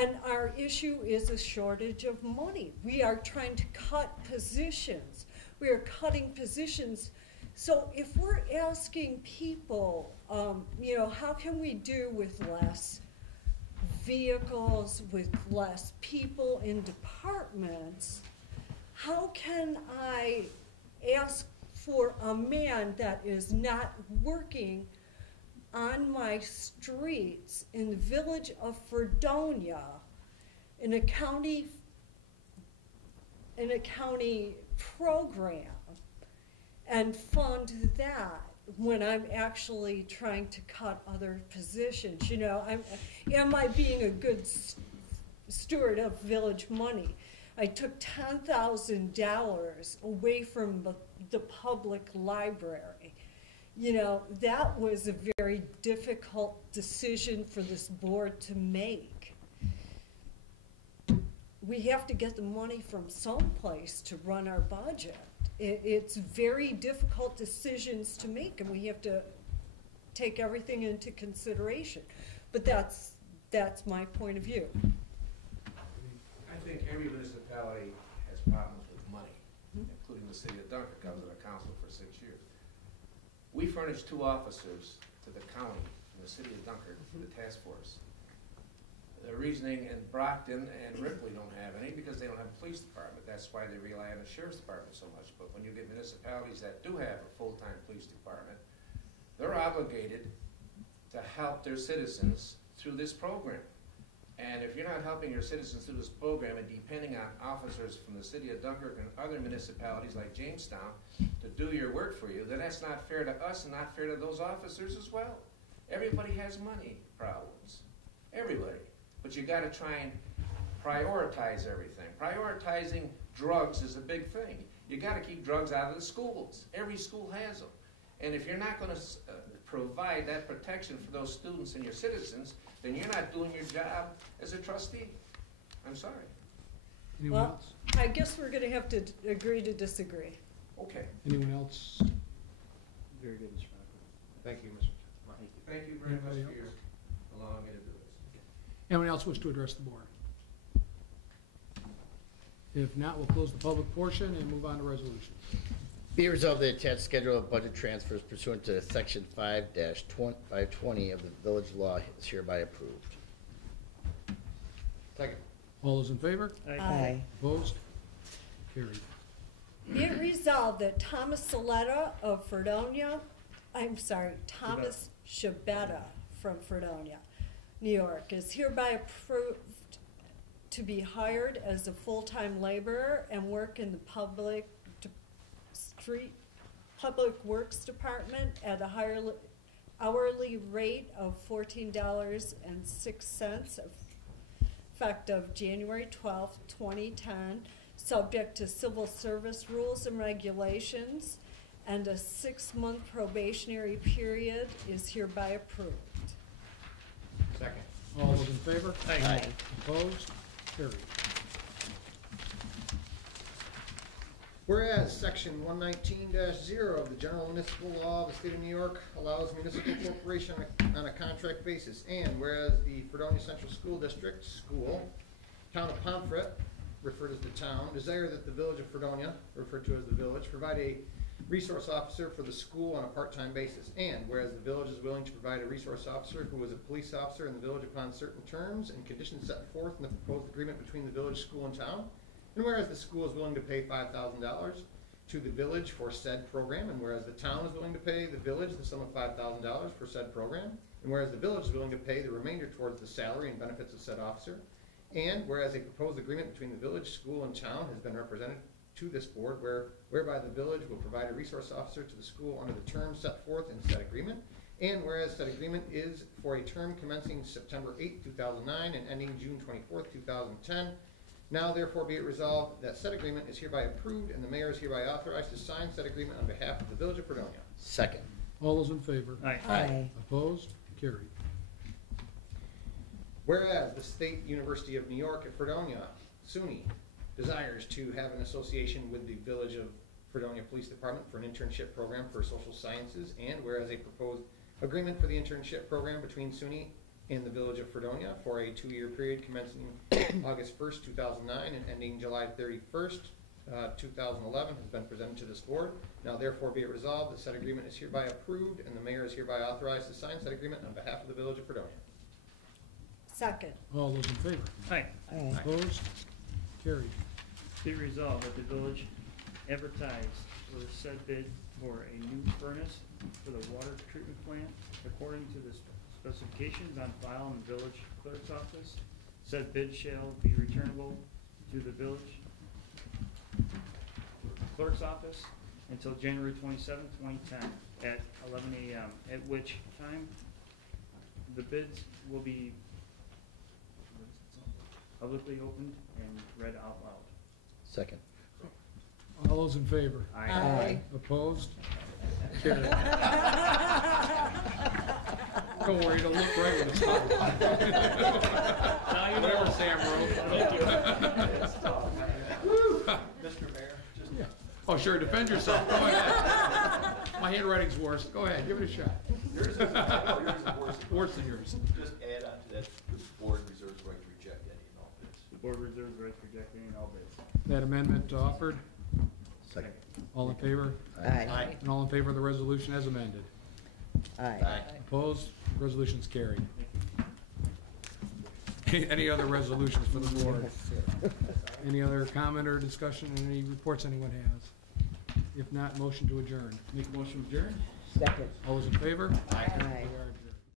And our issue is a shortage of money. We are trying to cut positions. We are cutting positions. So if we're asking people, you know, how can we do with less vehicles, with less people in departments, how can I ask for a man that is not working on my streets in the village of Fredonia in a county program and fund that when I'm actually trying to cut other positions? You know, am I being a good steward of village money? I took $10,000 away from the public library. You know, that was a very difficult decision for this board to make. We have to get the money from someplace to run our budget. It's very difficult decisions to make, and we have to take everything into consideration. But that's my point of view. I think every municipality has problems with money, including the city of Dunkirk. I was on the council for 6 years. We furnished 2 officers to the county in the city of Dunkirk for the task force. The reasoning, and Brockton and Ripley don't have any because they don't have a police department. That's why they rely on the sheriff's department so much. But when you get municipalities that do have a full-time police department, they're obligated to help their citizens through this program. And if you're not helping your citizens through this program and depending on officers from the city of Dunkirk and other municipalities like Jamestown to do your work for you, then that's not fair to us and not fair to those officers as well. Everybody has money problems. Everybody. But you got to try and prioritize everything. Prioritizing drugs is a big thing. You got to keep drugs out of the schools. Every school has them. And if you're not going to provide that protection for those students and your citizens, then you're not doing your job as a trustee. I'm sorry. Anyone Well, else? I guess we're going to have to agree to disagree. Okay. Anyone else? Very good, Mr. Malcolm. Thank you, Mr. Thank you. Thank you very much Anybody for your allowing me to do this. Anyone else wish to address the board? If not, we'll close the public portion and move on to resolutions. Be it resolved, the attached schedule of budget transfers pursuant to Section 5-520 of the village law is hereby approved. Second. All those in favor? Aye. Opposed? Carried. Be it resolved that Thomas Shaletta of Fredonia, Thomas Shabetta from Fredonia, New York, is hereby approved to be hired as a full-time laborer and work in the Public Works Department at a higher hourly rate of $14.06, effective January 12th, 2010, subject to civil service rules and regulations, and a 6-month probationary period is hereby approved. Second. All those in favor? Aye. Opposed? Carried. Whereas Section 119-0 of the General Municipal Law of the State of New York allows municipal corporation on a contract basis, and whereas the Fredonia Central School District, Town of Pomfret, referred as the town, desire that the Village of Fredonia, referred to as the village, provide a resource officer for the school on a part-time basis, and whereas the village is willing to provide a resource officer who is a police officer in the village upon certain terms and conditions set forth in the proposed agreement between the village, school, and town, and whereas the school is willing to pay $5,000 to the village for said program, and whereas the town is willing to pay the village the sum of $5,000 for said program, and whereas the village is willing to pay the remainder towards the salary and benefits of said officer, and whereas a proposed agreement between the village, school, and town has been represented to this board, whereby the village will provide a resource officer to the school under the terms set forth in said agreement, and whereas said agreement is for a term commencing September 8, 2009 and ending June 24, 2010, now therefore be it resolved that said agreement is hereby approved and the mayor is hereby authorized to sign said agreement on behalf of the Village of Fredonia. Second. All those in favor? Aye. Opposed? Carried. Whereas the State University of New York at Fredonia, SUNY, desires to have an association with the Village of Fredonia Police Department for an internship program for social sciences, and whereas a proposed agreement for the internship program between SUNY in the Village of Fredonia for a 2-year period commencing August 1st, 2009 and ending July 31st, 2011 has been presented to this board. Now therefore be it resolved that said agreement is hereby approved and the mayor is hereby authorized to sign said agreement on behalf of the Village of Fredonia. Second. All those in favor? Aye. Opposed? Carried. Be resolved that the village advertise for said bid for a new furnace for the water treatment plant according to the specifications on file in the village clerk's office. Said bid shall be returnable to the village clerk's office until January 27, 2010 at 11 a.m., at which time the bids will be publicly opened and read out loud. Second. All those in favor? Aye. Opposed? Carried. Don't worry, it'll look right when it's hot. Now you know. Whatever Sam wrote. Thank you. Mr. Mayor, just Yeah. Oh, sure, defend yourself, go ahead. My handwriting's worse, go ahead, give it a shot. Yours is worse. Worse than yours. Just add on to that, the board reserves the right to reject any and all bids. The board reserves the right to reject any and all bids. That amendment offered, Second. all in favor? Aye. And all in favor of the resolution as amended? Aye. Opposed? Resolution's carried. Any other resolutions for the board? Any other comment or discussion, and any reports anyone has? If not, motion to adjourn. Make a motion to adjourn? Second. All those in favor? Aye. We are adjourned.